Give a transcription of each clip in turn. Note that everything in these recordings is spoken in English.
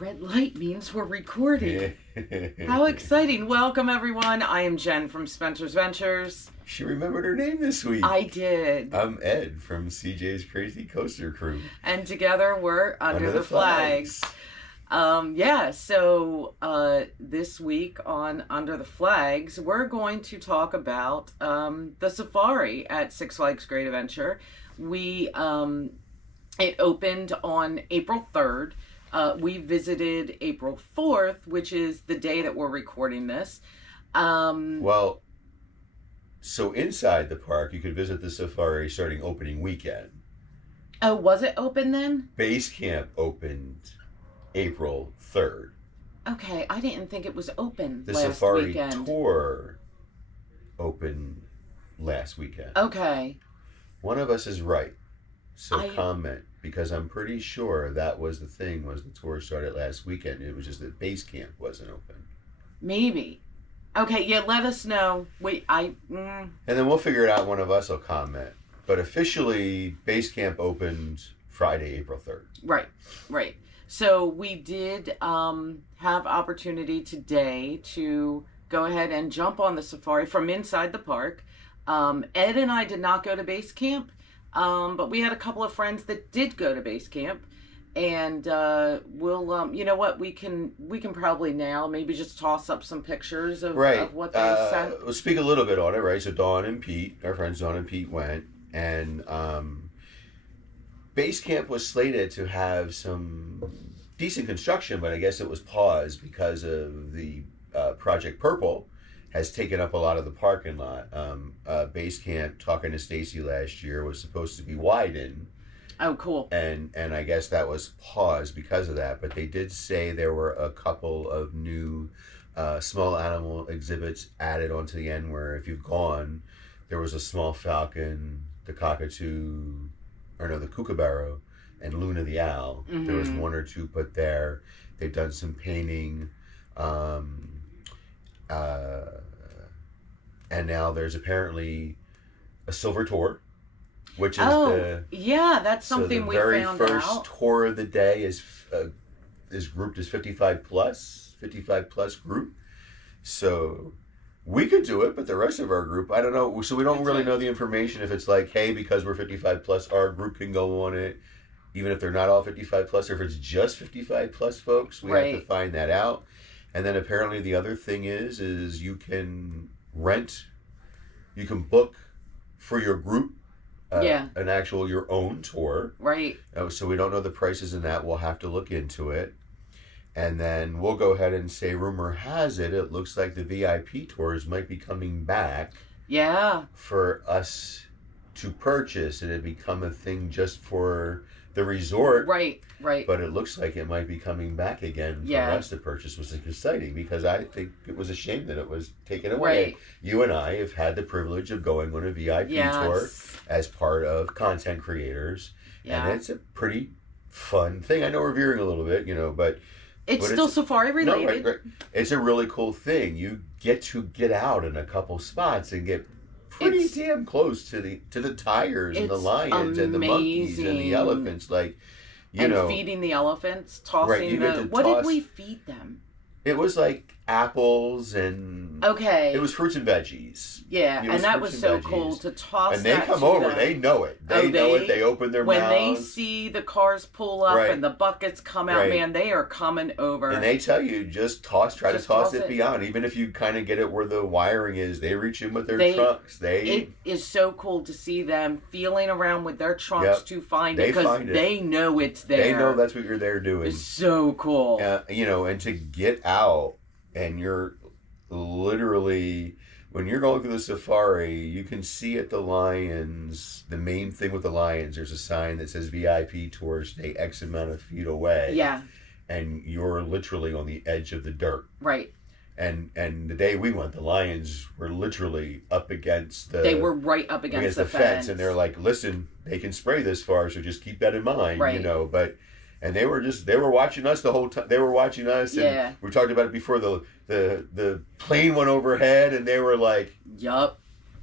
That red light means we're recording. How exciting. Welcome, everyone. I am Jen from Spencer's Ventures. She remembered her name this week. I did. I'm Ed from CJ's Crazy Coaster Crew. And together we're Under the Flags. So this week on Under the Flags, we're going to talk about the safari at Six Flags Great Adventure. It opened on April 3rd. We visited April 4th, which is the day that we're recording this. So inside the park, you could visit the safari starting opening weekend. Oh, was it open then? Base camp opened April 3rd. Okay, I didn't think it was open The last safari weekend. tour opened last weekend. Okay. One of us is right. So comment, because I'm pretty sure that was the thing, was the tour started last weekend. It was just that base camp wasn't open. Maybe. Okay, yeah, let us know. And then we'll figure it out. One of us will comment. But officially, base camp opened Friday, April 3rd. Right. So we did have opportunity today to go ahead and jump on the safari from inside the park. Ed and I did not go to base camp. But we had a couple of friends that did go to base camp, and we'll you know what, we can probably now maybe just toss up some pictures of what they sent. We'll speak a little bit on it, right? So Dawn and Pete, our friends Dawn and Pete, went, and base camp was slated to have some decent construction, but I guess it was paused because of the Project Purple has taken up a lot of the parking lot. Base camp, talking to Stacy last year, was supposed to be widened. Oh, cool. And I guess that was paused because of that. But they did say there were a couple of new small animal exhibits added onto the end, where if you've gone, there was a small falcon, the the kookaburra, and Luna the owl. Mm-hmm. There was one or two put there. They've done some painting. And now there's apparently a silver tour, which is that's something we found out. The very first tour of the day is grouped as 55 plus group. So we could do it, but the rest of our group, I don't know. So we don't really know the information if it's like, hey, because we're 55 plus, our group can go on it, even if they're not all 55 plus, or if it's just 55 plus folks. We have to find that out. And then apparently the other thing is you can book for your group an actual your own tour. Right. So we don't know the prices in that. We'll have to look into it. And then we'll go ahead and say, rumor has it looks like the VIP tours might be coming back. Yeah. For us to purchase, and it become a thing just for the resort. Right. But it looks like it might be coming back again for us to purchase, which is exciting, because I think it was a shame that it was taken away. Right. You and I have had the privilege of going on a VIP tour as part of content creators. Yeah. And it's a pretty fun thing. I know we're veering a little bit, but it's still safari related. No, right. It's a really cool thing. You get to get out in a couple spots and get pretty damn close to the tigers and the lions and the monkeys and the elephants, feeding the elephants, tossing what did we feed them? It was like apples and it was fruits and veggies. Yeah, and that was so cool to toss. And they come over, them. They know it. They know it. They open their mouths. When they see the cars pull up and the buckets come out, man, they are coming over. And they tell you, try to toss it beyond. Even if you kind of get it where the wiring is, they reach in with their trunks. It is so cool to see them feeling around with their trunks to find it, because they know it's there. They know that's what you're there doing. It's so cool. And to get out, and you're literally, when you're going through the safari, you can see at the lions, the main thing with the lions, there's a sign that says VIP tours stay X amount of feet away. Yeah. And you're literally on the edge of the dirt. Right. And the day we went, the lions were literally up against They were right up against the fence. And they're like, listen, they can spray this far, so just keep that in mind, but... And they were watching us the whole time. They were watching us, and we talked about it before. The plane went overhead, and they were like, "Yup."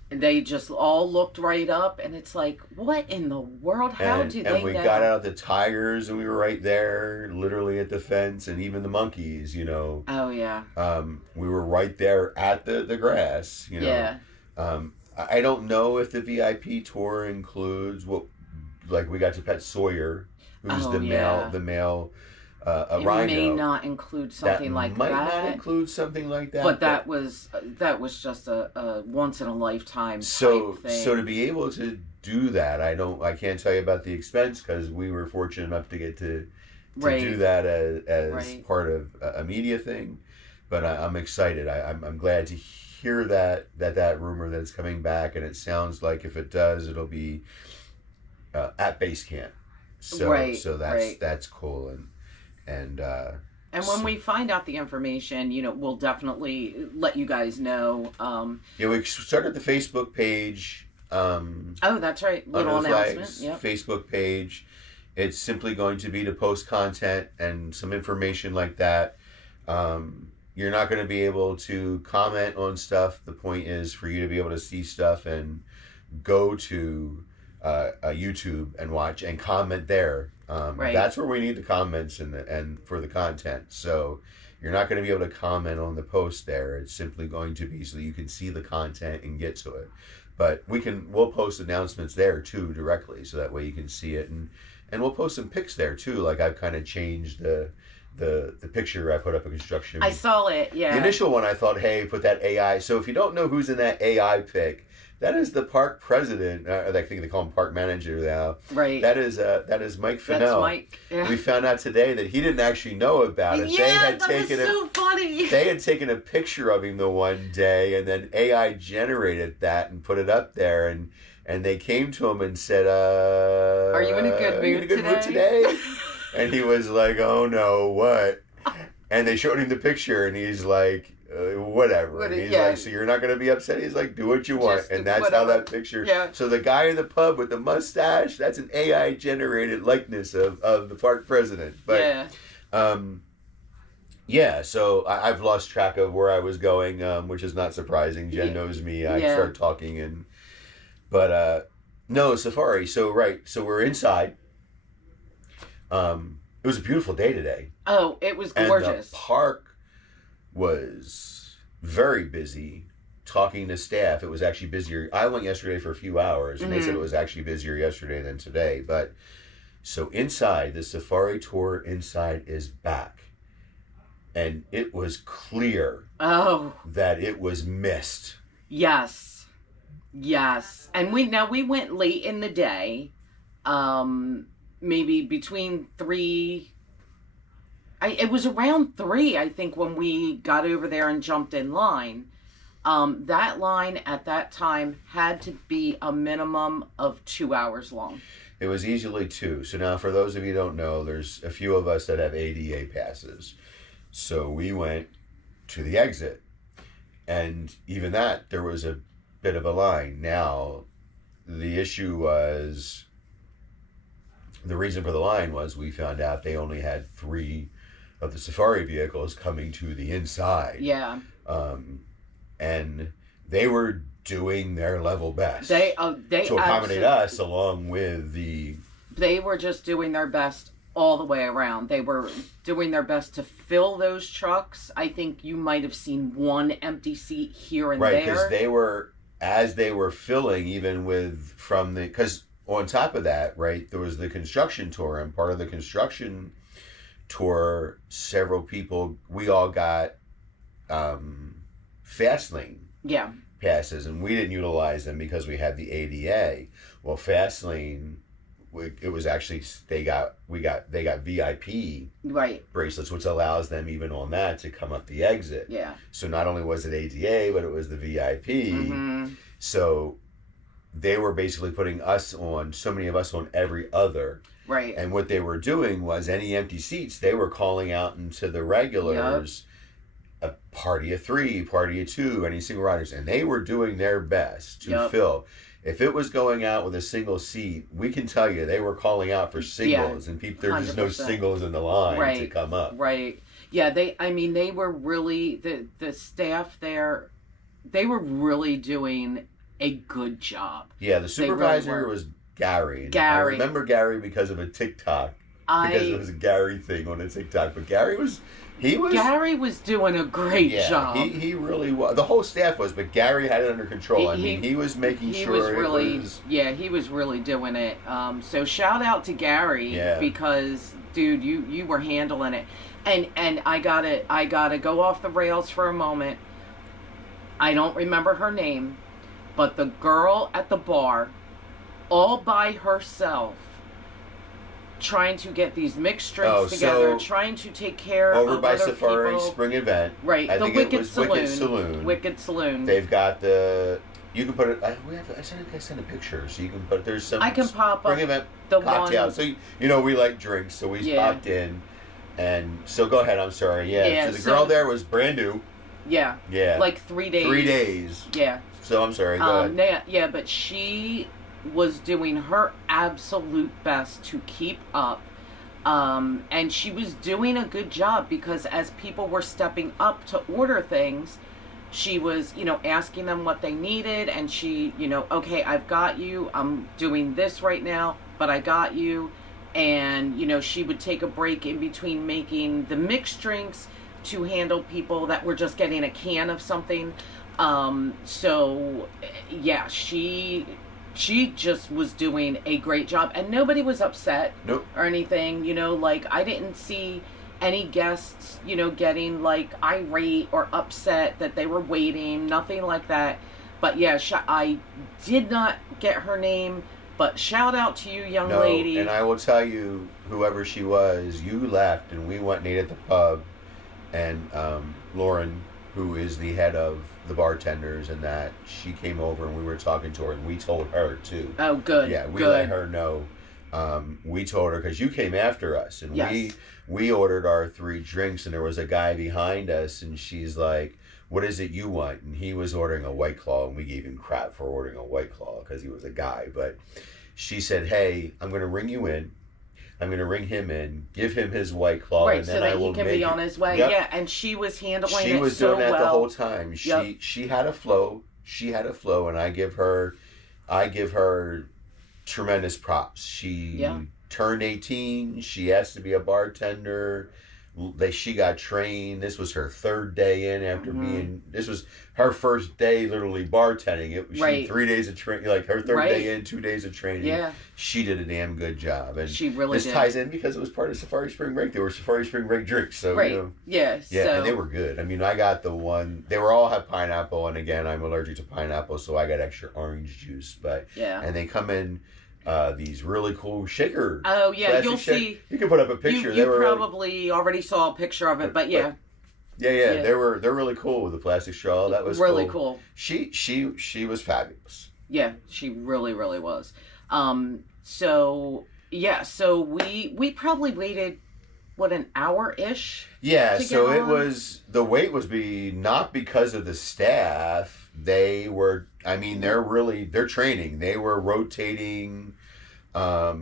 They just all looked right up, and it's like, what in the world? How do they And we know? got out the tigers, and we were right there, literally at the fence, and even the monkeys. Oh yeah. We were right there at the grass. Yeah. I don't know if the VIP tour includes like we got to pet Sawyer, who's Oh, the yeah. male a It rhino. may not include something like might that. not include something like that. But that was just a once in a lifetime so type thing. so to be able to do that, I can't tell you about the expense because we were fortunate enough to get to Right. do that as Right. part of a media thing. But I'm excited. I'm glad to hear that rumor that it's coming back, and it sounds like if it does, it'll be at base camp. So Right, so right. that's cool and And when we find out the information, we'll definitely let you guys know. yeah, we started the Facebook page. Oh, that's right. Little Under the announcement. Flags Yep. Facebook page. It's simply going to be to post content and some information like that. You're not going to be able to comment on stuff. The point is for you to be able to see stuff and go to YouTube and watch and comment there. Right. That's where we need the comments and for the content. So you're not going to be able to comment on the post there. It's simply going to be so that you can see the content and get to it. But we'll post announcements there too directly, so that way you can see it, and we'll post some pics there too. Like I've kind of changed the picture. I put up a construction. I saw it. Yeah. The initial one, I thought, hey, put that AI. So if you don't know who's in that AI pic, that is the park president. I think they call him park manager now. Right. That is Mike Fennell. That's Mike. Yeah. We found out today that he didn't actually know about it. Yeah, that was so funny. They had taken a picture of him the one day, and then AI generated that and put it up there, and they came to him and said, Are you in a good mood today? And he was like, oh no, what? And they showed him the picture, and he's like, whatever. And he's like, so you're not going to be upset? He's like, do what you want. Just and that's whatever. how that picture. Yeah. So the guy in the pub with the mustache, that's an AI generated likeness of the park president. But, yeah. Yeah, so I've lost track of where I was going, which is not surprising. Jen knows me. I start talking but no, safari. So we're inside. It was a beautiful day today. Oh, it was gorgeous. And the park was very busy. Talking to staff, it was actually busier. I went yesterday for a few hours, and they said it was actually busier yesterday than today. But so inside, the safari tour inside is back. And it was clear that it was missed. Yes. And we went late in the day, maybe between 3. It was around 3, I think, when we got over there and jumped in line. That line at that time had to be a minimum of 2 hours long. It was easily 2. So now, for those of you who don't know, there's a few of us that have ADA passes. So we went to the exit, and even that, there was a bit of a line. Now, the issue was, the reason for the line was we found out they only had 3 of the safari vehicles coming to the inside. Yeah. And they were doing their level best. They to accommodate us along with the... They were just doing their best all the way around. They were doing their best to fill those trucks. I think you might have seen one empty seat here and there. Right, because as they were filling, even because on top of that, right, there was the construction tour, and part of the construction tour, several people, we all got fast lane passes, and we didn't utilize them because we had the ADA. Well, fast lane, it was actually they got VIP bracelets, which allows them even on that to come up the exit. Yeah. So not only was it ADA, but it was the VIP. Mm-hmm. So they were basically putting so many of us on every other. Right. And what they were doing was any empty seats, they were calling out into the regulars. A party of 3, party of 2, any single riders, and they were doing their best to fill. If it was going out with a single seat, we can tell you they were calling out for singles, and there's just no singles in the line to come up. Right. Yeah. They were really the staff there. They were really doing a good job. Yeah, the They really supervisor were. was Gary. And I Gary. remember Gary because of a TikTok. Because it was a Gary thing on a TikTok. But Gary was doing a great job. He really was. The whole staff was, but Gary had it under control. He was making sure he was really doing it. So shout out to Gary because dude, you were handling it. And I gotta go off the rails for a moment. I don't remember her name, but the girl at the bar, all by herself, trying to get these mixed drinks together, trying to take care of over by other Safari people. Spring Event. Right, I the think Wicked it was Saloon. Wicked Saloon. They've got you can put it. I sent a picture, so you can put. There's some. I can pop Spring up Event the cocktail. one. So we like drinks, so we popped in, and so go ahead. I'm sorry. Yeah. So the girl there was brand new. Yeah. Yeah. Like 3 days. 3 days. Yeah. So I'm sorry. Go ahead. Yeah, but she was doing her absolute best to keep up. And she was doing a good job because as people were stepping up to order things, she was, asking them what they needed, and she, okay, I've got you. I'm doing this right now, but I got you. And, she would take a break in between making the mixed drinks to handle people that were just getting a can of something. So, yeah, she just was doing a great job, and nobody was upset or anything, I didn't see any guests, getting irate or upset that they were waiting, nothing like that. But yeah, I did not get her name, but shout out to you, young lady. And I will tell you, whoever she was, you left and we went and ate at the pub, and Lauren, who is the head of the bartenders, and that she came over and we were talking to her, and we told her too. Oh, good. Yeah, we let her know. We told her because you came after us, and we ordered our 3 drinks, and there was a guy behind us, and she's like, "What is it you want?" And he was ordering a White Claw, and we gave him crap for ordering a White Claw because he was a guy. But she said, "Hey, I'm going to ring you in. I'm going to ring him in, give him his White Claw, right, and then so that I will he can be on his way." Yep. Yeah, and she was handling it so well. She was doing that the whole time. She had a flow. She had a flow, and I give her tremendous props. She turned 18. She asked to be a bartender. She got trained. This was her 3rd day in after being. This was her first day, literally bartending. She 3 days of training, like her 3rd day in, 2 days of training. Yeah, she did a damn good job, and she really did. Ties in because it was part of Safari Spring Break. There were Safari Spring Break drinks, so yeah, and they were good. I mean, I got the one. They were all have pineapple, and again, I'm allergic to pineapple, so I got extra orange juice. But and they come in. These really cool shaker. Oh yeah, you'll see. You can put up a picture. You probably already saw a picture of it, but yeah. Yeah. They're really cool with the plastic straw. That was really cool. She was fabulous. Yeah, she really was. So we probably waited an hour-ish. Yeah, so it was, the wait was not because of the staff. They were, I mean, they're training. They were rotating. They're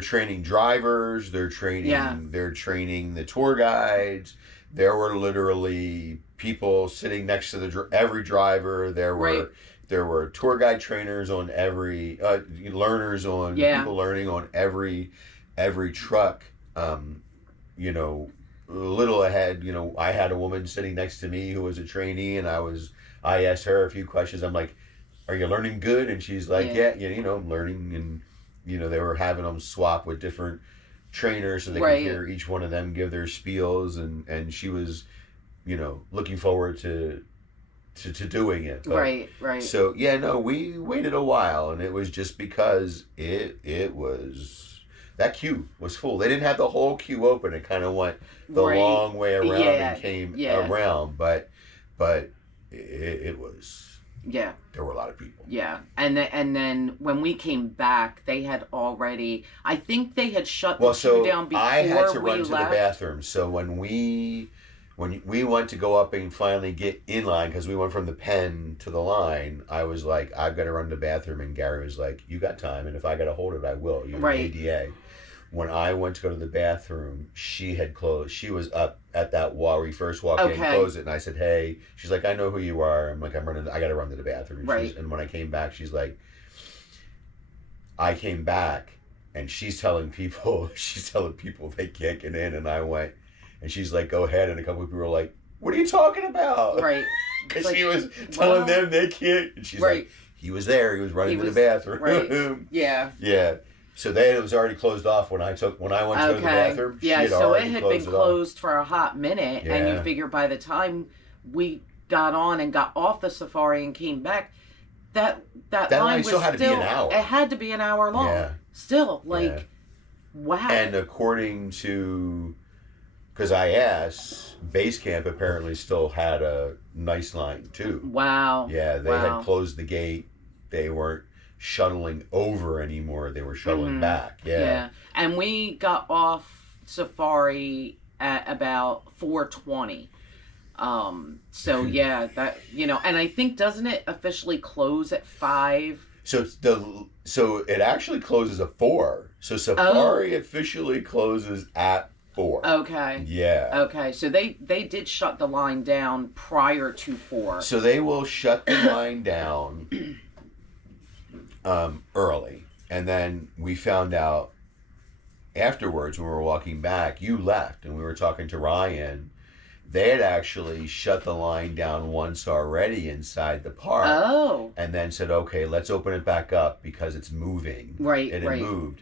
training drivers. They're training the tour guides. There were literally people sitting next to every driver. There were tour guide trainers on every learners on people learning on every truck. A little ahead, I had a woman sitting next to me who was a trainee, and I asked her a few questions. I'm like, "Are you learning good?" And she's like, "Yeah, I'm learning." And they were having them swap with different trainers so they could hear each one of them give their spiels, and she was, looking forward to doing it. But, right. So we waited a while, and it was just because it was. That queue was full. They didn't have the whole queue open. It kind of went the long way around and came around, but it was. Yeah. There were a lot of people. Yeah, and then when we came back, they had already. I think they had shut the queue down before we left. I had to run to the bathroom. So when we went to go up and finally get in line, because we went from the pen to the line, I was like, I've got to run to the bathroom, and Gary was like, "You got time, and if I got to hold it, I will." You're ADA. when I went to go to the bathroom, she had closed. She was up at that wall where you first walk in, closed it, and I said, "Hey." She's like, "I know who you are." I'm like, "I'm running. I got to run to the bathroom." And, right. And when I came back, she's like, "I came back, and she's telling people they can't get in." And I went, and she's like, "Go ahead." And a couple of people were like, "What are you talking about?" Right. Because she was telling them they can't. And she's like, "He was there. He was running to the bathroom." Right. Yeah. Yeah. So it was already closed off when I went to go to the bathroom. Yeah, so it had been closed for a hot minute, and you figure by the time we got on and got off the safari and came back, that line was still had to be an hour. It had to be an hour long. Yeah. Still, wow. And according to, because I asked, Base Camp apparently still had a nice line too. Wow. Yeah, they had closed the gate. They weren't shuttling over anymore. They were shuttling back. Yeah. And we got off safari at about 4:20. So yeah, that, and I think, doesn't it officially close at 5? So it actually closes at 4. So safari officially closes at 4. Okay. Yeah. Okay. So they did shut the line down prior to 4. So they will shut the line down early, and then we found out afterwards when we were walking back, you left and we were talking to Ryan, they had actually shut the line down once already inside the park. And then said, okay, let's open it back up because it's moving. Right. It had moved,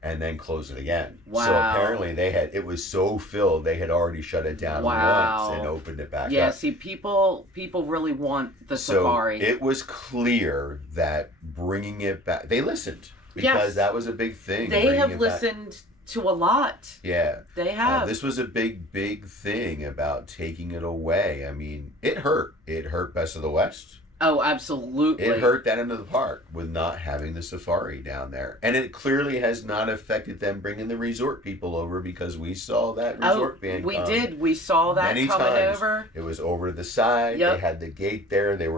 and then close it again. Wow. So apparently it was so filled, they had already shut it down once and opened it back up. Yeah, see, people really want the safari. So it was clear that bringing it back, they listened, because that was a big thing. They have listened to a lot. Yeah. They have. This was a big thing about taking it away. I mean, it hurt. It hurt Best of the West. Oh, absolutely. It hurt that end of the park with not having the safari down there. And it clearly has not affected them bringing the resort people over, because we saw that resort van we did. We saw that many coming times. over. It was over to the side. They had the gate there. It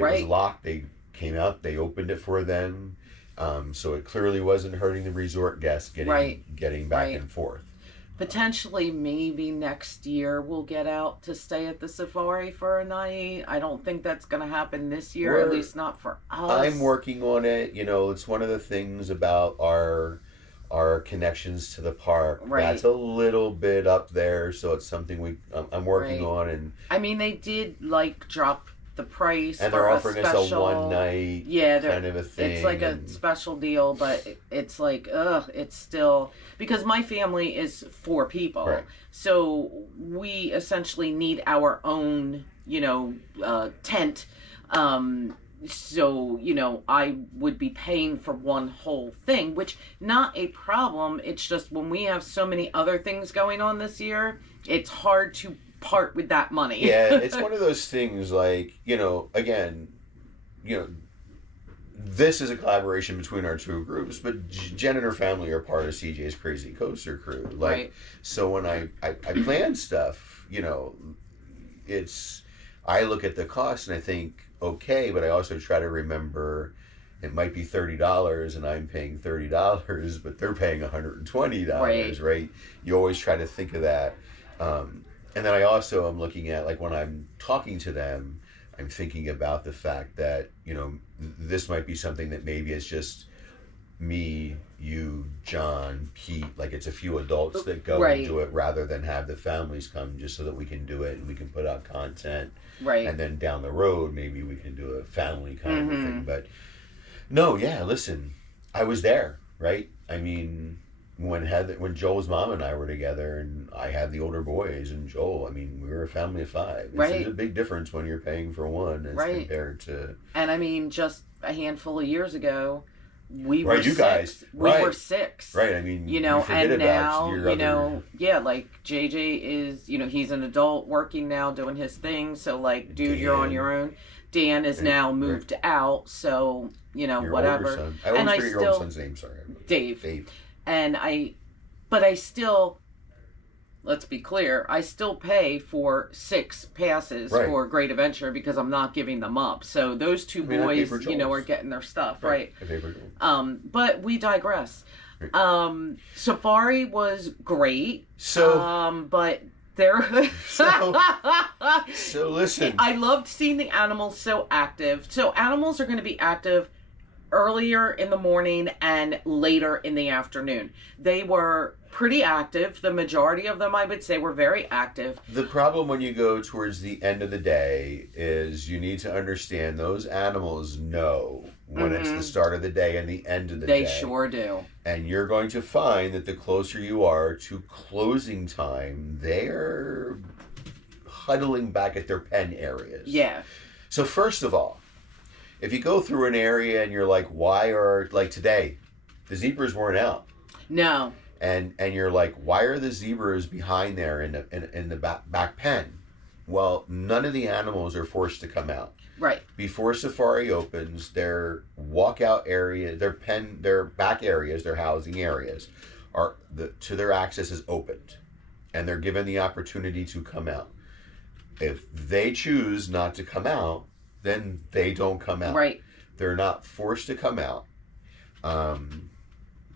was locked. They came out. They opened it for them. So it clearly wasn't hurting the resort guests getting back and forth. Potentially, maybe next year we'll get out to stay at the safari for a night. I don't think that's going to happen this year, at least not for us. I'm working on it. It's one of the things about our connections to the park. That's a little bit up there, so it's something I'm working on. And I mean, they did drop the price, and they're offering us a one night kind of a thing. It's like a special deal, but it's it's still, because my family is 4 people, so we essentially need our own tent. So I would be paying for one whole thing, which not a problem. It's just when we have so many other things going on this year, it's hard to part with that money. Yeah, it's one of those things again, this is a collaboration between our 2 groups, but Jen and her family are part of CJ's Crazy Coaster crew. So when I plan stuff, I look at the cost and I think, okay, but I also try to remember it might be $30 and I'm paying $30, but they're paying $120, right? You always try to think of that. And then I also am looking at, when I'm talking to them, I'm thinking about the fact that, this might be something that maybe it's just me, you, John, Pete, it's a few adults that go and do it, rather than have the families come, just so that we can do it and we can put out content. And then down the road, maybe we can do a family kind of a thing. But no, listen, I was there, right? I mean, when Joel's mom and I were together, and I had the older boys and Joel, I mean, we were a family of 5. It's a big difference when you're paying for one as compared to... And I mean, just a handful of years ago, we were 6. You guys. We were 6. Right, I mean, and now, JJ is, he's an adult working now, doing his thing, so dude, you're on your own. Dan is now moved out, so, your whatever. Older son. I always forget your older son's name, sorry. Dave. And but I still, let's be clear, I still pay for 6 passes for Great Adventure, because I'm not giving them up. So those 2 boys, are getting their stuff, right? I pay for Joel. But we digress. Safari was great. So, But there. so listen. I loved seeing the animals so active. So animals are going to be active earlier in the morning and later in the afternoon. They were pretty active. The majority of them, I would say, were very active. The problem when you go towards the end of the day is you need to understand those animals know when it's the start of the day and the end of the day. They sure do. And you're going to find that the closer you are to closing time, they're huddling back at their pen areas. Yeah. So first of all, if you go through an area and you're like, why are, like today, the zebras weren't out. No. And you're like, why are the zebras behind there in the back pen? Well, none of the animals are forced to come out. Right. Before safari opens, their walkout area, their back areas, their housing areas, to their access is opened, and they're given the opportunity to come out. If they choose not to come out, then they don't come out. Right. They're not forced to come out.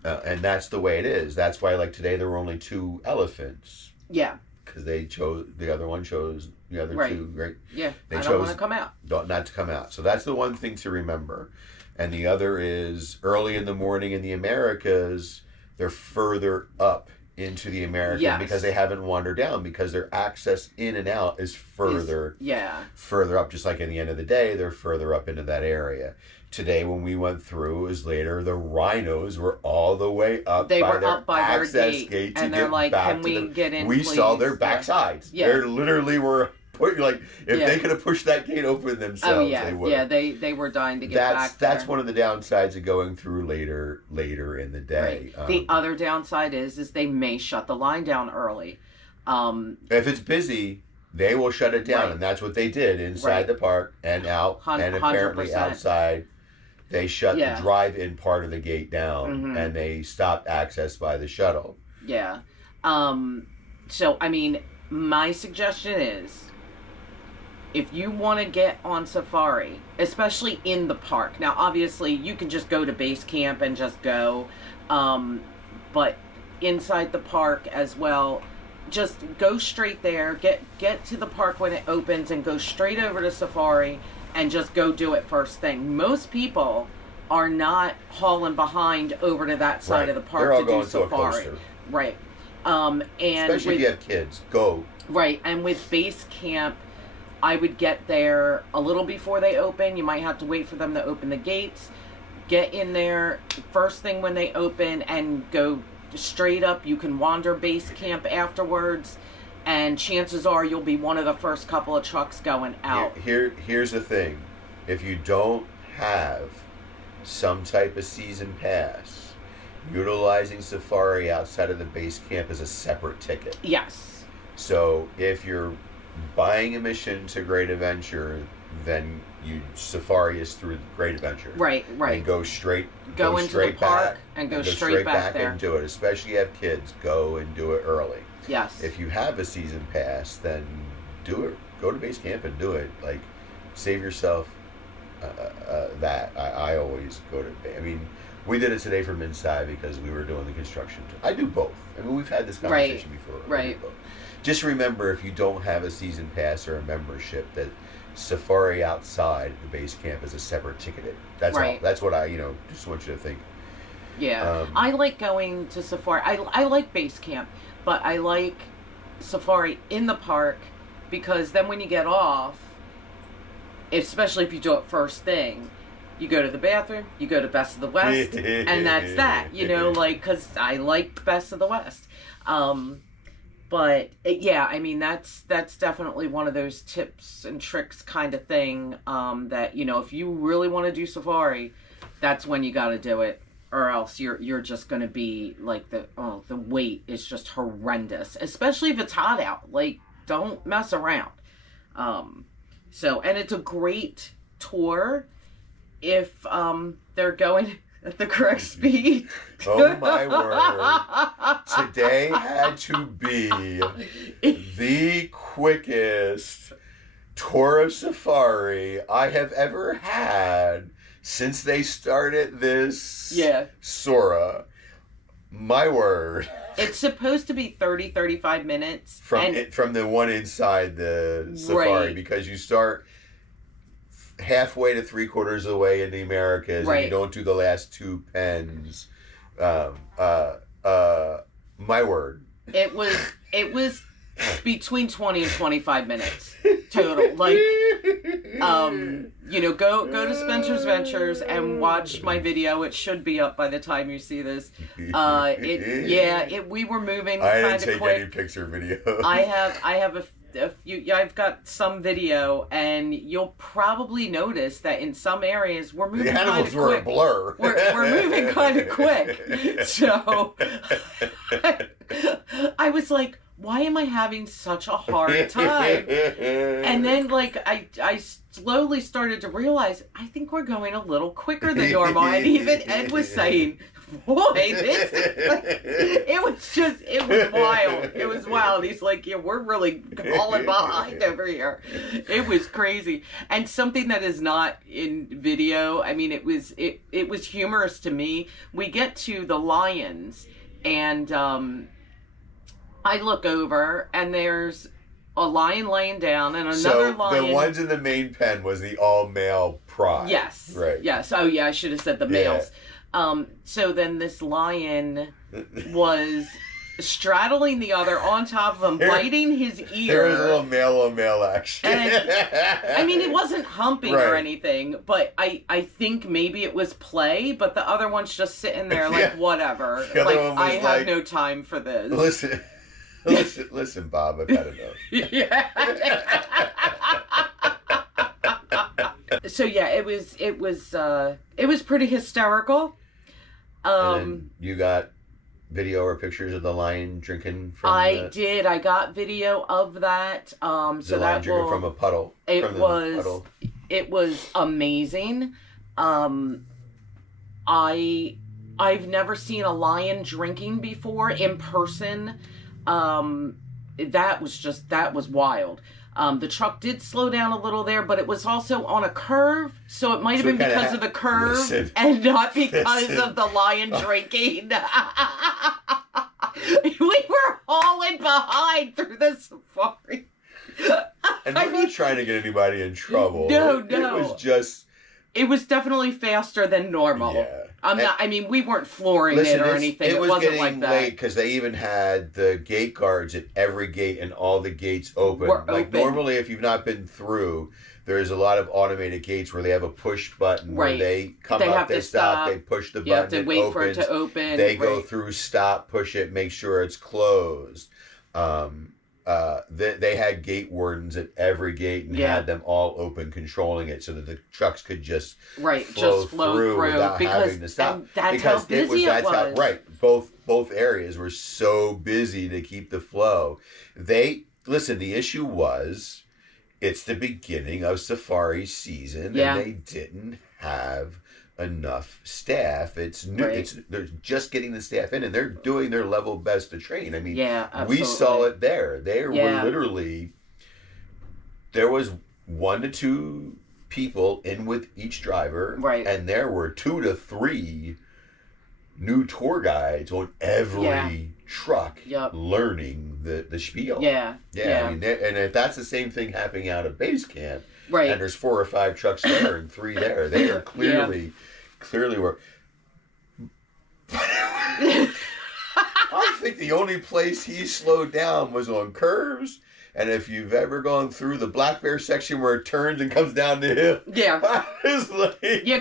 And that's the way it is. That's why, like today, there were only 2 elephants. Yeah. Because the other one chose the other right. 2. Right. Yeah. They don't want to come out. Not to come out. So that's the one thing to remember. And the other is early in the morning in the Americas, they're further up into the American because they haven't wandered down, because their access in and out is further up. Just like in the end of the day, they're further up into that area. Today, when we went through, is later, the rhinos were all the way up. They by were their up by access their gate, gate to and they're get like, back "Can we get in?" We please? saw their backsides. Yeah. They literally were if they could have pushed that gate open themselves, they would. Yeah, they were dying to get back there. That's one of the downsides of going through later in the day. Right. The other downside is they may shut the line down early. If it's busy, they will shut it down, and that's what they did inside the park and out, and apparently 100%. outside. They shut the drive-in part of the gate down, and they stopped access by the shuttle. Yeah. So, I mean, my suggestion is, if you want to get on safari, especially in the park, now obviously you can just go to base camp and just go, but inside the park as well, just go straight there, get to the park when it opens and go straight over to safari and just go do it first thing. Most people are not hauling behind over to that side of the park They're all to going do safari. to a coaster. Right. And especially if you have kids, go. Right, and with base camp, I would get there a little before they open. You might have to wait for them to open the gates. Get in there first thing when they open and go straight up. You can wander base camp afterwards, and chances are you'll be one of the first couple of trucks going out. Here's the thing. If you don't have some type of season pass, utilizing safari outside of the base camp is a separate ticket. Yes. So if you're buying admission to Great Adventure, then safari is through Great Adventure. Right. And go straight into straight the park back, and go straight back there and do it. Especially if you have kids, go and do it early. Yes. If you have a season pass, then do it. Go to base camp and do it. Like, save yourself that. I always go to. I mean, we did it today from inside because we were doing the construction. I do both. I mean, we've had this conversation before. Right. Just remember, if you don't have a season pass or a membership, that safari outside the base camp is a separate ticketed. That's all. That's what I just want you to think. Yeah, I like going to safari. I like base camp, but I like safari in the park because then when you get off, especially if you do it first thing, you go to the bathroom, you go to Best of the West, and that's that. Because I like Best of the West. But yeah, I mean that's definitely one of those tips and tricks kind of thing. That if you really want to do safari, that's when you got to do it. Or else you're just gonna be like the wait is just horrendous, especially if it's hot out. Like, don't mess around. And it's a great tour if they're going at the correct speed. Oh my word! Today had to be the quickest tour of safari I have ever had. Since they started this Sora, My word. It's supposed to be 30-35 minutes. From the one inside the safari, Right. because you start halfway to 3/4 of the way in the Americas, and you don't do the last 2 pens. My word. It was between 20 and 25 minutes total. Like, go to Spencer's Ventures and watch my video. It should be up by the time you see this. We were moving I kind didn't of take quick. any picture video. I have a few. I've got some video, and you'll probably notice that in some areas we're moving The kind of animals quick. were a blur. We're moving kind of quick. So I was like, why am I having such a hard time? And then, like, I slowly started to realize, I think we're going a little quicker than normal. And even Ed was saying, boy, it was wild. It was wild. He's like, yeah, we're really falling behind over here. It was crazy. And something that is not in video, I mean, it was humorous to me. We get to the lions, and I look over, and there's a lion laying down, and another lion. The ones in the main pen was the all-male pride. Yes. Right. Yes. Oh, yeah, I should have said the males. So then this lion was straddling the other on top of him, biting his ear. There was a little male-on-male action. And I mean, it wasn't humping or anything, but I think maybe it was play, but the other one's just sitting there like, whatever. Like, I have no time for this. Listen, Bob, I've had enough. Yeah. So yeah, it was pretty hysterical. And then you got video or pictures of the lion drinking from I did. I got video of that. So the lion drinking from a puddle. It was amazing. I've never seen a lion drinking before in person. That was wild. The truck did slow down a little there, but it was also on a curve, so it might have been because of the curve and not because of the lion drinking. We were hauling behind through the safari. And we're not trying to get anybody in trouble. No. It was definitely faster than normal. Yeah. We weren't flooring it or anything. It wasn't getting like that. late because they even had the gate guards at every gate, and all the gates open. Normally, if you've not been through, there's a lot of automated gates where they have a push button where they come up, they stop, they push the button, you have to wait for it to open. They go through, stop, push it, make sure it's closed. They had gate wardens at every gate and had them all open, controlling it so that the trucks could just flow through without having to stop. That's how busy it was. Both areas were so busy to keep the flow. The issue was it's the beginning of safari season, and they didn't have enough staff. It's new. They're just getting the staff in, and they're doing their level best to train. I mean, we saw it there. They were literally, there was 1 to 2 people in with each driver, and there were 2 to 3 new tour guides on every truck learning the spiel. I mean, and if that's the same thing happening out of base camp, and there's 4 or 5 trucks there and 3 there, they are clearly were. I think the only place he slowed down was on curves. And if you've ever gone through the Black Bear section where it turns and comes down the hill.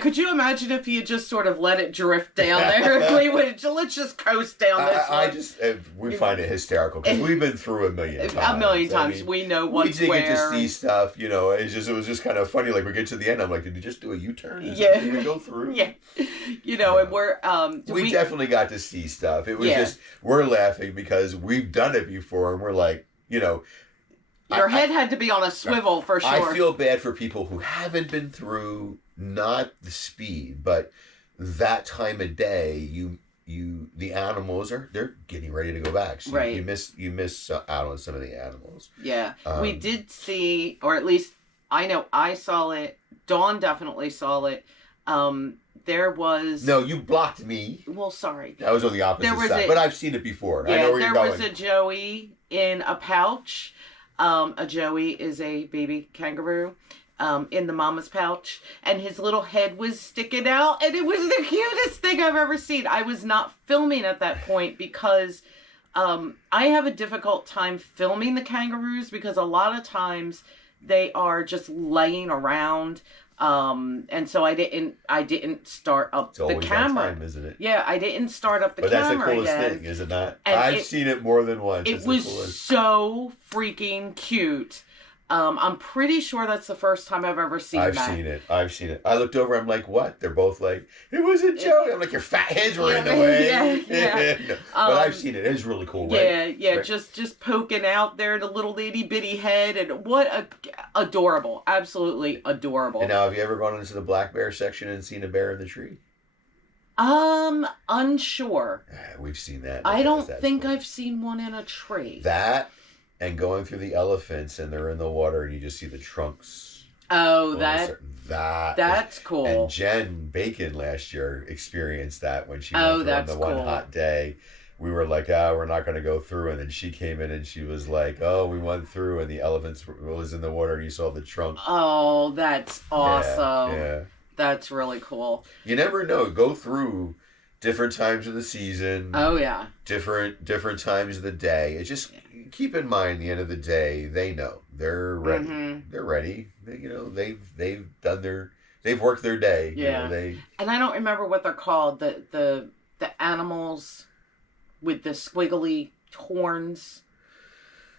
Could you imagine if he had just sort of let it drift down there? Let's just coast down this one. We find it hysterical because we've been through a million times. I mean, we know what's where. We did get to see stuff, it was just kind of funny. Like we get to the end, I'm like, did you just do a U-turn? Did you go through? And we're we definitely got to see stuff. It was just we're laughing because we've done it before, and we're like, your head had to be on a swivel for sure. I feel bad for people who haven't been through, not the speed, but that time of day. The animals they're getting ready to go back. So you miss out on some of the animals. Yeah, we did see, or at least I know I saw it. Dawn definitely saw it. there was... No, you blocked me. Well, sorry. I was on the opposite side, but I've seen it before. I know where you're going. There was a Joey in a pouch. A Joey is a baby kangaroo in the mama's pouch, and his little head was sticking out, and it was the cutest thing I've ever seen. I was not filming at that point because I have a difficult time filming the kangaroos because a lot of times they are just laying around. And so I didn't start up the camera. Time, isn't it? Yeah, I didn't start up the camera. But that's the coolest yet. thing, is it not? And I've seen it more than once. It was so freaking cute. I'm pretty sure that's the first time I've ever seen that. I've seen it. I looked over, I'm like, what? They're both like, it was a joke. I'm like, your fat heads were in the way. Yeah. No, but I've seen it. It's really cool, right? Yeah. Right. Just poking out there, the little itty bitty head, and adorable. Absolutely adorable. And now, have you ever gone into the black bear section and seen a bear in the tree? Unsure. We've seen that. I don't think I've seen one in a tree. That, and going through the elephants, and they're in the water, and you just see the trunks. Oh, that's cool. And Jen Bacon last year experienced that when she went through on the one hot day. We were like, we're not going to go through. And then she came in and she was like, we went through, and the elephants was in the water, and you saw the trunk. Oh, that's awesome. Yeah. That's really cool. You never know. Go through different times of the season. Oh, yeah. Different times of the day. It's just, keep in mind, the end of the day, they know. They're ready. Mm-hmm. They're ready. They've done they've worked their day. Yeah. And I don't remember what they're called. The animals with the squiggly horns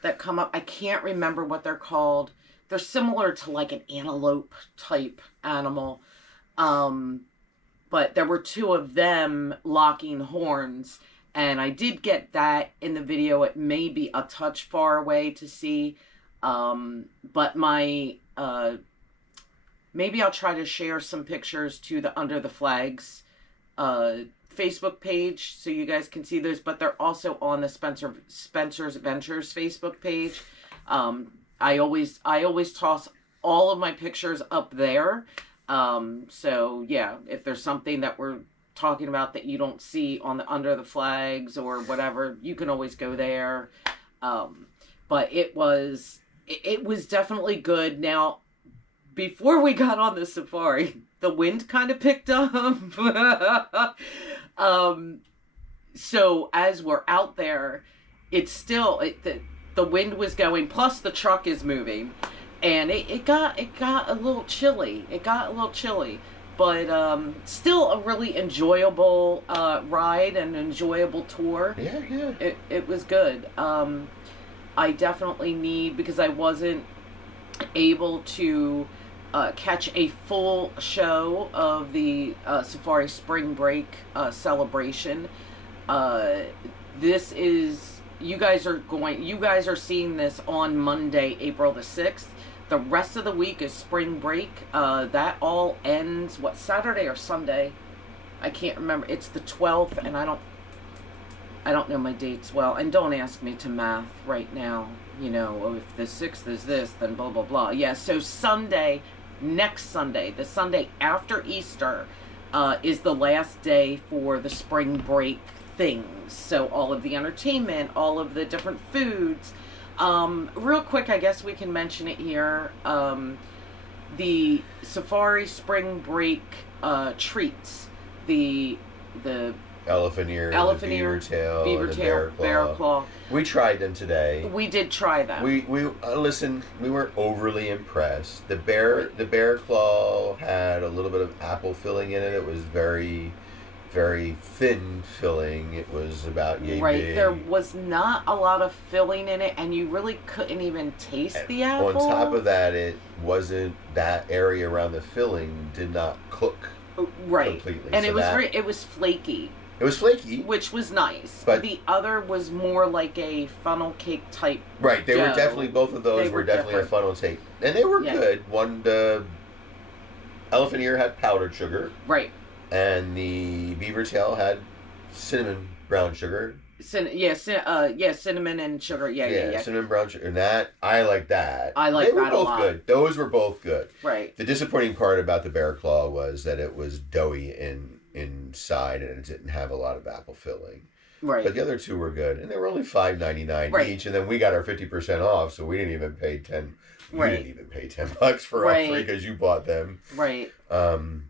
that come up. I can't remember what they're called. They're similar to like an antelope type animal. But there were two of them locking horns, and I did get that in the video. It may be a touch far away to see, but my maybe I'll try to share some pictures to the Under the Flags Facebook page so you guys can see those, but they're also on the Spencer's Adventures Facebook page. I always toss all of my pictures up there. So yeah, if there's something that we're talking about that you don't see on the Under the Flags or whatever, you can always go there. But it was definitely good. Now, before we got on the safari, the wind kind of picked up. So as we're out there, it's still, the wind was going, plus the truck is moving. And it got a little chilly. But still a really enjoyable ride and enjoyable tour. Yeah. It was good. I definitely need, because I wasn't able to catch a full show of the Safari Spring Break celebration. This is, you guys are seeing this on Monday, April the 6th. The rest of the week is spring break. That all ends, Saturday or Sunday? I can't remember. It's the 12th, and I don't know my dates well. And don't ask me to math right now. If the 6th is this, then blah, blah, blah. Yeah, so next Sunday, the Sunday after Easter, is the last day for the spring break things. So all of the entertainment, all of the different foods. Real quick, I guess we can mention it here. The Safari Spring Break treats, the elephant ear, beaver tail, bear claw. We tried them today. We did try them. We listen. We weren't overly impressed. The bear claw had a little bit of apple filling in it. It was very, very thin filling. It was about yay big. There was not a lot of filling in it, and you really couldn't even taste the apple. On top of that, it wasn't, that area around the filling did not cook completely. And so it was flaky. It was flaky, which was nice. But the other was more like a funnel cake type. Right, they were definitely, both of those were definitely a funnel cake, and they were good. The elephant ear had powdered sugar. Right. And the beaver tail had cinnamon brown sugar. cinnamon and sugar. Yeah, yeah, Yeah, yeah. cinnamon brown sugar, and that I like that. I like They were that a both lot. good. Those were both good. Right, The disappointing part about the Bear Claw was that it was doughy inside and it didn't have a lot of apple filling. But right, the other two were good, and they were only $5.99 right, each. And then we got our 50% off, so we didn't even pay 10. You didn't right, even pay $10 for all three right, because you bought them. right. Um,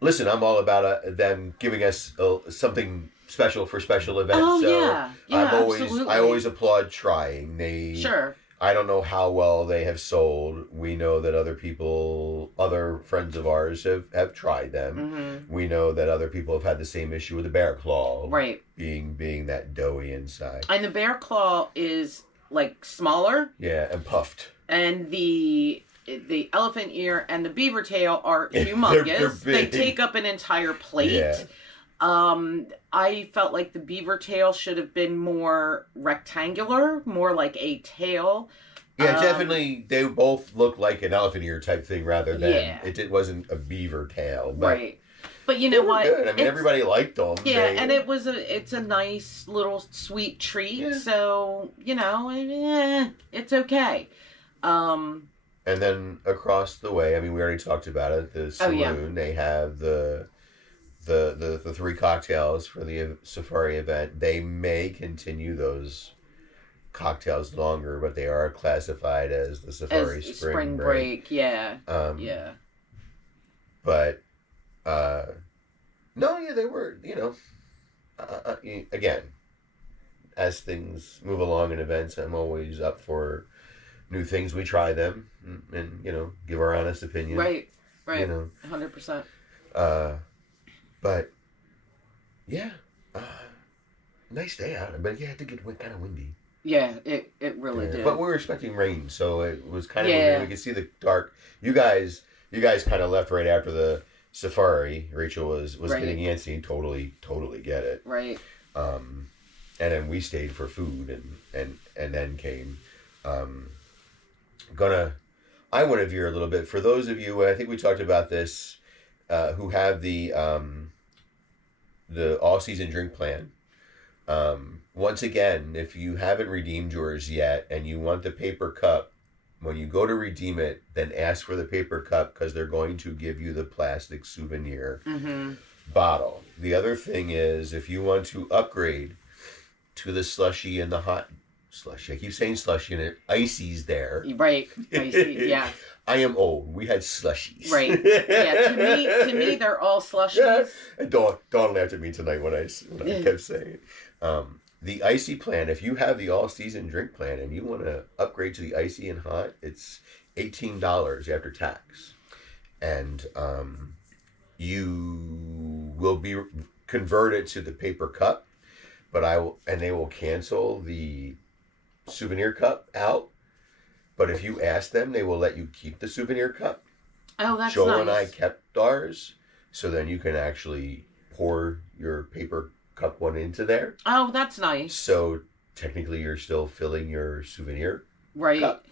Listen, I'm all about them giving us something special for special events. Oh so yeah, yeah, absolutely. I always applaud trying. Sure. I don't know how well they have sold. We know that other friends of ours have tried them. Mm-hmm. We know that other people have had the same issue with the Bear Claw, Right. Being that doughy inside. And the Bear Claw is like smaller, Yeah, and puffed. and the elephant ear and the beaver tail are humongous. They're They big. take up an entire plate. Yeah. I felt like the beaver tail should have been more rectangular, more like a tail. Yeah, definitely. They both look like an elephant ear type thing rather than Yeah. it wasn't a beaver tail. But Right. But you they know were what? good. I mean, It's- everybody liked them. Yeah, and it's a nice little sweet treat. Yeah. So it's okay. And then across the way, I mean, we already talked about it. The saloon, yeah. they have the three cocktails for the safari event. They may continue those cocktails longer, but they are classified as the safari As spring break. Yeah, Yeah. But no, yeah, they were. Again, as things move along in events, I'm always up for new things. We try them and give our honest opinion. right, 100%. But yeah, nice day out. But yeah, it did get kind of windy. Yeah, it really Yeah. did. But we were expecting rain, so it was kind of Yeah. we could see the dark. You guys kind of left right after the safari. Rachel was Right. getting antsy. Totally get it. Right. And then we stayed for food and then came. I want to veer a little bit for those of you. I think we talked about this. Who have the all season drink plan. Once again, if you haven't redeemed yours yet and you want the paper cup, when you go to redeem it, then ask for the paper cup because they're going to give you the plastic souvenir bottle. The other thing is, if you want to upgrade to the slushy and the hot slushy, I keep saying slushy and it icy's there. Right. I see. Yeah. I am old. We had slushies. Right. Yeah. To me, they're all slushies. Yeah. And Dawn laughed at me tonight when I kept saying it. The icy plan, if you have the all-season drink plan and you want to upgrade to the icy and hot, it's $18 after tax. And you will be converted to the paper cup, and they will cancel the souvenir cup out. But if you ask them, they will let you keep the souvenir cup. Oh, that's Joel nice. and I kept ours, so then you can actually pour your paper cup one into there. Oh, that's nice. So technically, you're still filling your souvenir Right. cup.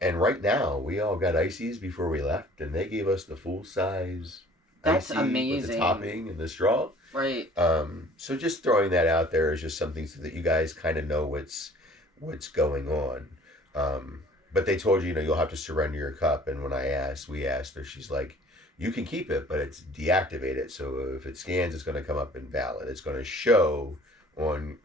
And right now, we all got ices before we left, and they gave us the full size. That's icy with amazing. the topping and the straw. Right. So just throwing that out there is just something so that you guys kind of know what's going on. But they told you, you'll have to surrender your cup. And when we asked her, she's like, you can keep it, but it's deactivated. So if it scans, it's going to come up invalid. It's going to show and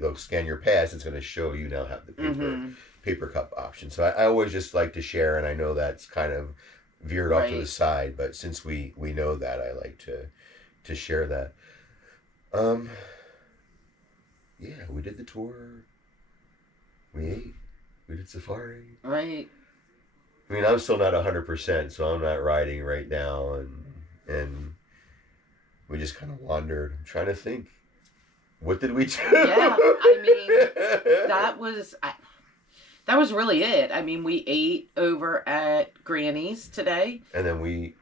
they'll scan your pass. It's going to show you now have the paper cup option. So I always just like to share, and I know that's kind of veered off to the side, but since we know that, I like to share that. Yeah, we did the tour. We ate. We did safari. Right. I mean, I'm still not 100%, so I'm not riding right now, and we just kind of wandered. I'm trying to think. What did we do? Yeah, I mean, that was really it. I mean, we ate over at Granny's today. And then we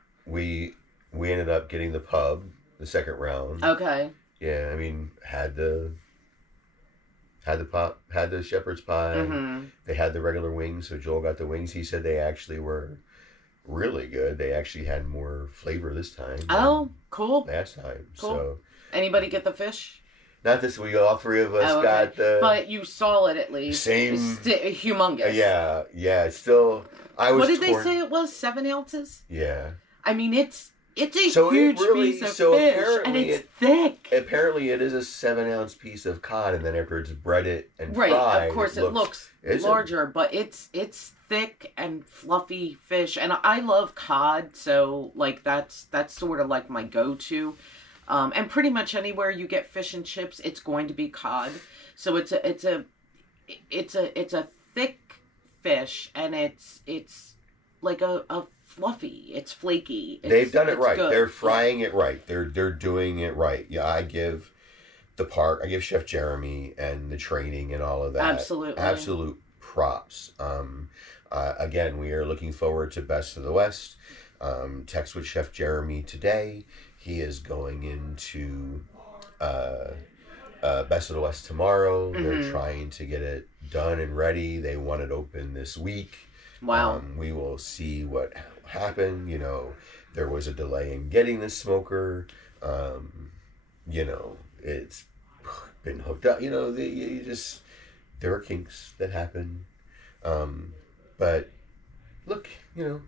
ended up getting the pub the second round. Okay. Yeah, I mean, had the shepherd's pie. Mm-hmm. They had the regular wings, so Joel got the wings. He said they actually were really good. They actually had more flavor this time. Oh, cool. Last time. Cool. So Anybody get the fish? Not this week. All three of us Oh, okay. got the But you saw it at least. same. Humongous. Yeah. Still, I was. What did torn. they say it was? 7 ounces? Yeah. I mean, it's a So it huge really- piece of so fish, apparently and it's it- thick. Apparently, it is a 7-ounce piece of cod, and then after it's breaded and Right, fried, of course it looks it's larger, but it's thick and fluffy fish, and I love cod, so like that's sort of like my go-to. And pretty much anywhere you get fish and chips, it's going to be cod. So it's a thick fish, and it's like a fluffy. It's flaky. They've done it it's right. good. They're frying it right. They're doing it right. Yeah, I give Chef Jeremy and the training and all of that absolute props. Again, we are looking forward to Best of the West. Text with Chef Jeremy today. He is going into Best of the West tomorrow. Mm-hmm. They're trying to get it done and ready. They want it open this week. Wow. We will see what happened. You know, there was a delay in getting the smoker. You know, it's been hooked up. You know, there are kinks that happen. But look, you know,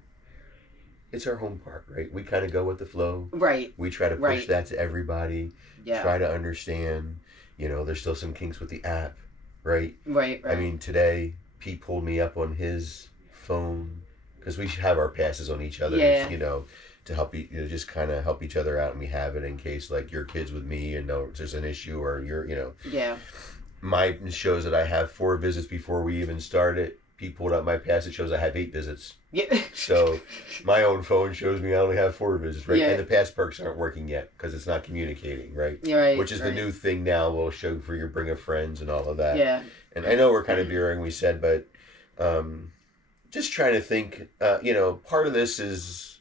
it's our home park, right? We kind of go with the flow. Right. We try to push that to everybody. Yeah. Try to understand. You know, there's still some kinks with the app, right? Right. I mean, today Pete pulled me up on his phone because we have our passes on each other's, you know, to help just kind of help each other out, and we have it in case like your kid's with me and there's an issue, or you're, you know. Yeah. Mine shows that I have 4 visits before we even started. Pete pulled up my pass. It shows I have 8 visits. Yeah. So my own phone shows me I only have 4 visits, right? Yeah. And the pass perks aren't working yet because it's not communicating, right? You're right. Which is the new thing now. We'll show for your bring of friends and all of that. Yeah. And I know we're kind of veering, we said, but just trying to think, you know, part of this is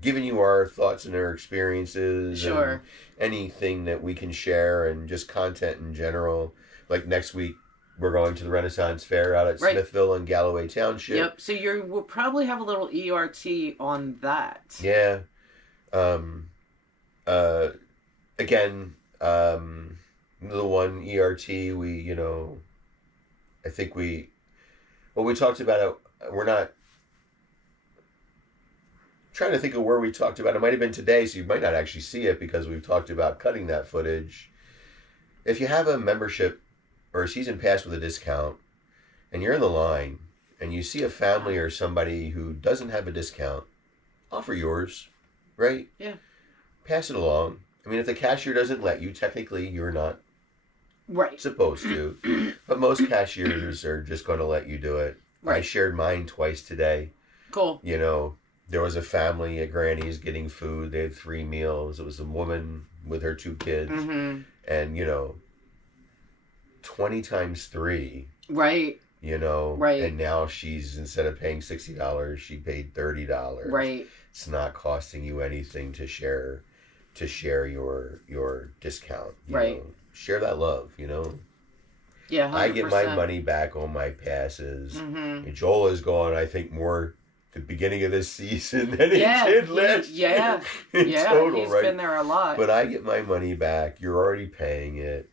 giving you our thoughts and our experiences. Sure. And anything that we can share and just content in general. Like next week, we're going to the Renaissance Fair out at Smithville and Galloway Township. Yep. So we'll probably have a little ERT on that. Yeah. Again, the one ERT we, you know, I think we talked about it. We're not trying to think of where we talked about it. It might have been today, so you might not actually see it because we've talked about cutting that footage. If you have a membership or a season pass with a discount and you're in the line and you see a family or somebody who doesn't have a discount, offer yours, right? Yeah. Pass it along. I mean, if the cashier doesn't let you, technically you're not supposed to. But most cashiers are just going to let you do it. Right. I shared mine twice today. Cool. You know, there was a family at Granny's getting food. They had 3 meals. It was a woman with her 2 kids. Mm-hmm. And, you know, 20 times 3. Right. You know. Right. And now she's, instead of paying $60, she paid $30. Right. It's not costing you anything to share your discount. You know? Share that love, you know. Yeah, 100%. I get my money back on my passes. Mm-hmm. Joel has gone, I think, more the beginning of this season than he did last year. In total, he's right? been there a lot. But I get my money back. You're already paying it.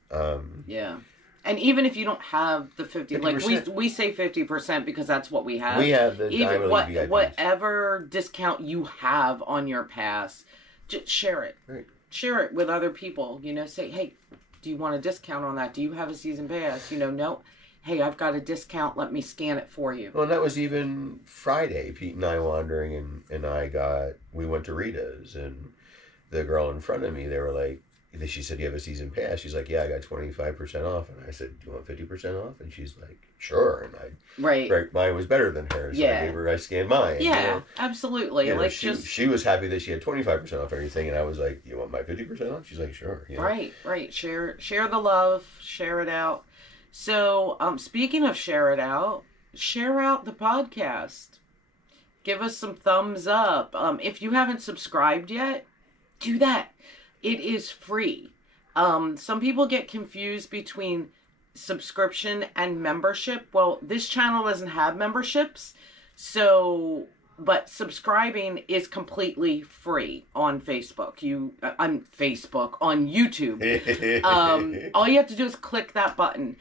Yeah. And even if you don't have the 50, 50%. like we say 50% because that's what we have. We have the even Diamond League VIPs. whatever discount you have on your pass, just share it. Right. Share it with other people. You know, say, hey, do you want a discount on that? Do you have a season pass? You know, no. Hey, I've got a discount. Let me scan it for you. Well, and that was even Friday. Pete and I wandering, and we went to Rita's, and the girl in front of me, they were like, she said, you have a season pass? She's like, yeah, I got 25% off. And I said, do you want 50% off? And she's like, sure. And mine was better than hers. So I scanned mine. Yeah, you know? Absolutely. You know, she was happy that she had 25% off everything. And I was like, you want my 50% off? She's like, sure. You know? Right. Share the love. Share it out. So, speaking of share it out, share out the podcast. Give us some thumbs up. If you haven't subscribed yet, do that. It is free. Some people get confused between subscription and membership. Well, this channel doesn't have memberships, so but subscribing is completely free on Facebook. On YouTube. All you have to do is click that button.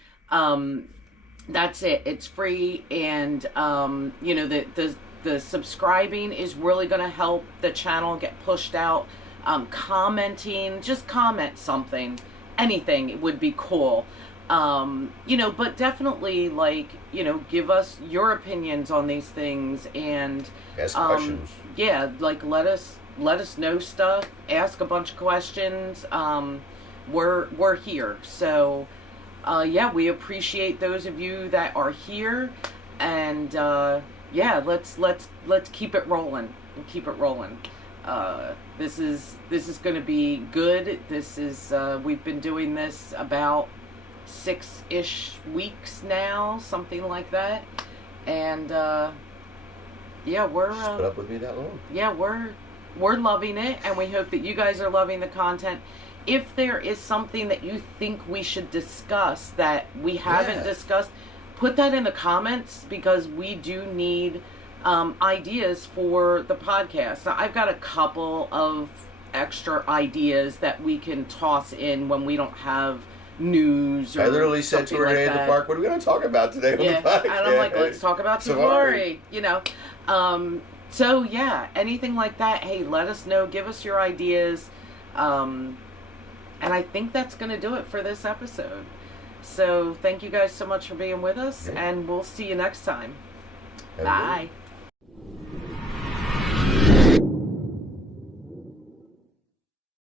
That's it. It's free, and the subscribing is really going to help the channel get pushed out. Commenting, just comment something, anything would be cool. But definitely, give us your opinions on these things, and ask questions. Yeah, let us know stuff. Ask a bunch of questions. We're here. So, we appreciate those of you that are here, and let's keep it rolling. Keep it rolling. This is going to be good. This is we've been doing this about 6-ish weeks now, something like that, and we're Just put up with me that long. Yeah, we're loving it, and we hope that you guys are loving the content. If there is something that you think we should discuss that we haven't discussed, put that in the comments, because we do need ideas for the podcast. Now, I've got a couple of extra ideas that we can toss in when we don't have news or I literally said to her today at the park, what are we going to talk about today on the podcast? And I'm like, let's talk about Safari. So anything like that, hey, let us know, give us your ideas, and I think that's going to do it for this episode. So thank you guys so much for being with us, and we'll see you next time. Bye.